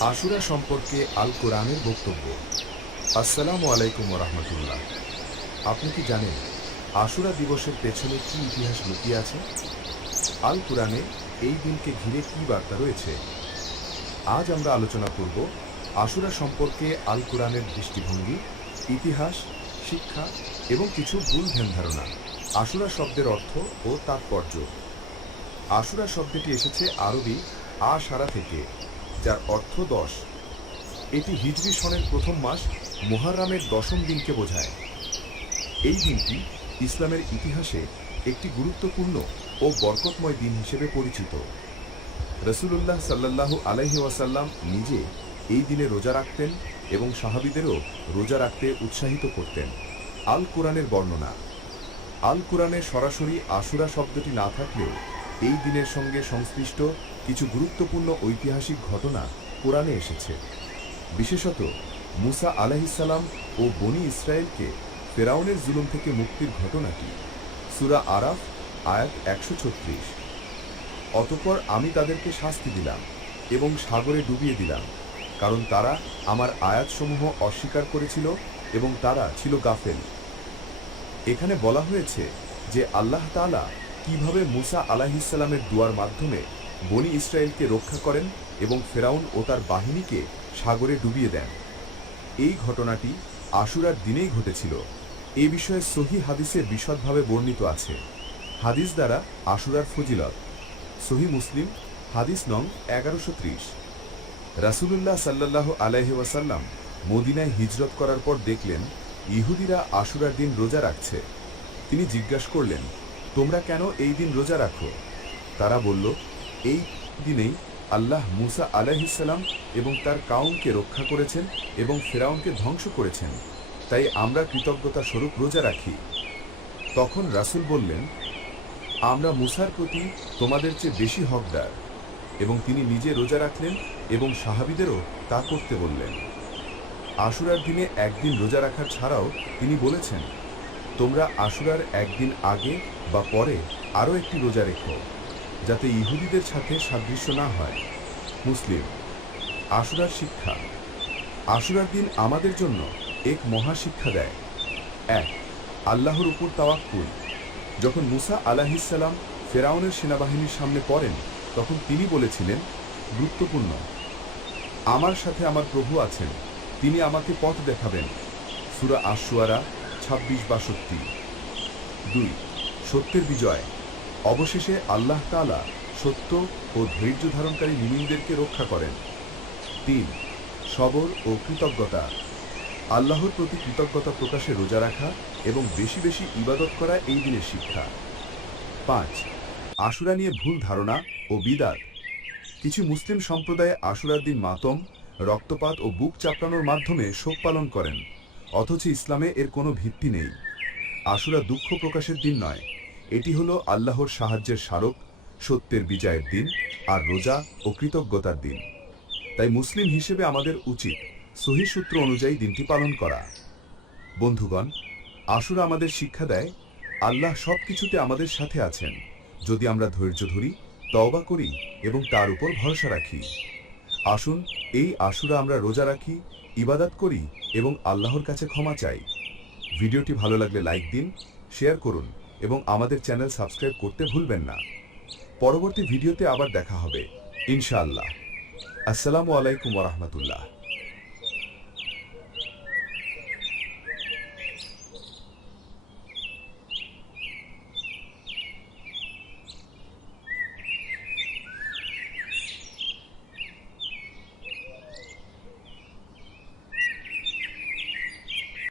আশুরা সম্পর্কে আল কোরআনের বক্তব্য। আসসালামু আলাইকুম রহমতুল্লাহ। আপনি কি জানেন আশুরা দিবসের পেছনে কি ইতিহাস লুকিয়ে আছে? আল কোরআনে এই দিনকে ঘিরে কি বার্তা রয়েছে? আজ আমরা আলোচনা করব আশুরা সম্পর্কে আল কোরআনের দৃষ্টিভঙ্গি, ইতিহাস, শিক্ষা এবং কিছু ভুল ধ্যান ধারণা। আশুরা শব্দের অর্থ ও তাৎপর্য। আশুরা শব্দটি এসেছে আরবি আশারা থেকে। যার অর্থ দশ। এটি হিজরি সনের প্রথম মাস মোহারামের দশম দিনকে বোঝায়। এই দিনটি ইসলামের ইতিহাসে একটি গুরুত্বপূর্ণ ও বরকতময় দিন হিসেবে পরিচিত। রসুলুল্লাহ সাল্লাল্লাহু আলাইহি ওয়াসাল্লাম নিজে এই দিনে রোজা রাখতেন এবং সাহাবিদেরও রোজা রাখতে উৎসাহিত করতেন। আল কোরআনের বর্ণনা, আল কোরআনে সরাসরি আশুরা শব্দটি না থাকলেও এই দিনের সঙ্গে সংশ্লিষ্ট কিছু গুরুত্বপূর্ণ ঐতিহাসিক ঘটনা কোরআনে এসেছে। বিশেষত মুসা আলাহিসাল্লাম ও বনি ইসরায়েলকে ফেরাউনের জুলুম থেকে মুক্তির ঘটনাটি, সুরা আরাফ, আয়াত একশো ছত্রিশ। অতপর আমি তাদেরকে শাস্তি দিলাম এবং সাগরে ডুবিয়ে দিলাম, কারণ তারা আমার আয়াতসমূহ অস্বীকার করেছিল এবং তারা ছিল গাফেল। এখানে বলা হয়েছে যে আল্লাহ তাআলা কীভাবে মুসা আলাহিসাল্লামের দুয়ার মাধ্যমে বনি ইসরায়েলকে রক্ষা করেন এবং ফেরাউন ও তার বাহিনীকে সাগরে ডুবিয়ে দেন। এই ঘটনাটি আশুরার দিনেই ঘটেছিল। এ বিষয়ে সহি হাদিসে বিশদভাবে বর্ণিত আছে। হাদিস দ্বারা আশুরার ফজিলত। সহি মুসলিম, হাদিস নং এগারোশো ত্রিশ। রাসুলুল্লাহ সাল্লাহ আলাইহি ওয়াসাল্লাম মদিনায় হিজরত করার পর দেখলেন, ইহুদিরা আশুরার দিন রোজা রাখছে। তিনি জিজ্ঞাসা করলেন, তোমরা কেন এই দিন রোজা রাখো? তারা বলল এই দিনেই আল্লাহ মুসা আলাইহিসাল্লাম এবং তার কাউনকে রক্ষা করেছেন এবং ফেরাউনকে ধ্বংস করেছেন। তাই আমরা কৃতজ্ঞতা স্বরূপ রোজা রাখি। তখন রাসূল বললেন, আমরা মুসার প্রতি তোমাদের চেয়ে বেশি হকদার। এবং তিনি নিজে রোজা রাখলেন এবং সাহাবিদেরও তা করতে বললেন। আশুরার দিনে একদিন রোজা রাখার ছাড়াও তিনি বলেছেন, তোমরা আশুরার একদিন আগে বা পরে আরও একটি রোজা রেখো। যাতে ইহুদিদের সাথে সাদৃশ্য না হয়। মুসলিম, আশুরার শিক্ষা। আশুরার দিন আমাদের জন্য এক মহা শিক্ষা দেয়। এক, আল্লাহর উপর তাওয়াক্কুল। যখন মুসা আলাহিসাল্লাম ফেরাউনের সেনাবাহিনীর সামনে পড়েন, তখন তিনি বলেছিলেন, গুরুত্বপূর্ণ। আমার সাথে আমার প্রভু আছেন। তিনি আমাকে পথ দেখাবেন। সুরা আশুয়ারা ছাব্বিশ বাষট্টি। দুই, সত্যের বিজয়। অবশেষে আল্লাহ তাআলা সত্য ও ধৈর্য ধারণকারী মুমিনদেরকে রক্ষা করেন। তিন, সবর ও কৃতজ্ঞতা। আল্লাহর প্রতি কৃতজ্ঞতা প্রকাশে রোজা রাখা এবং বেশি বেশি ইবাদত করা এই দিনের শিক্ষা। পাঁচ, আশুরা নিয়ে ভুল ধারণা ও বিদাত। কিছু মুসলিম সম্প্রদায়ে আশুরার দিন মাতম, রক্তপাত ও বুক চাপড়ানোর মাধ্যমে শোক পালন করেন, অথচ ইসলামে এর কোনো ভিত্তি নেই। আশুরা দুঃখ প্রকাশের দিন নয়। এটি হলো আল্লাহর সাহায্যের স্মারক, সত্যের বিজয়ের দিন আর রোজা ও কৃতজ্ঞতার দিন। তাই মুসলিম হিসেবে আমাদের উচিত সহি সূত্র অনুযায়ী দিনটি পালন করা। বন্ধুগণ আশুরা আমাদের শিক্ষা দেয়, আল্লাহ সব কিছুতে আমাদের সাথে আছেন। যদি আমরা ধৈর্য ধরি, তওবা করি এবং তার উপর ভরসা রাখি। আসুন, এই আশুরা আমরা রোজা রাখি, ইবাদাত করি এবং আল্লাহর কাছে ক্ষমা চাই। ভিডিওটি ভালো লাগলে লাইক দিন, শেয়ার করুন। এবং আমাদের চ্যানেল সাবস্ক্রাইব করতে ভুলবেন না। পরবর্তী ভিডিওতে আবার দেখা হবে। ইনশাআল্লাহ। আসসালামু আলাইকুম ওরহমতুল্লাহ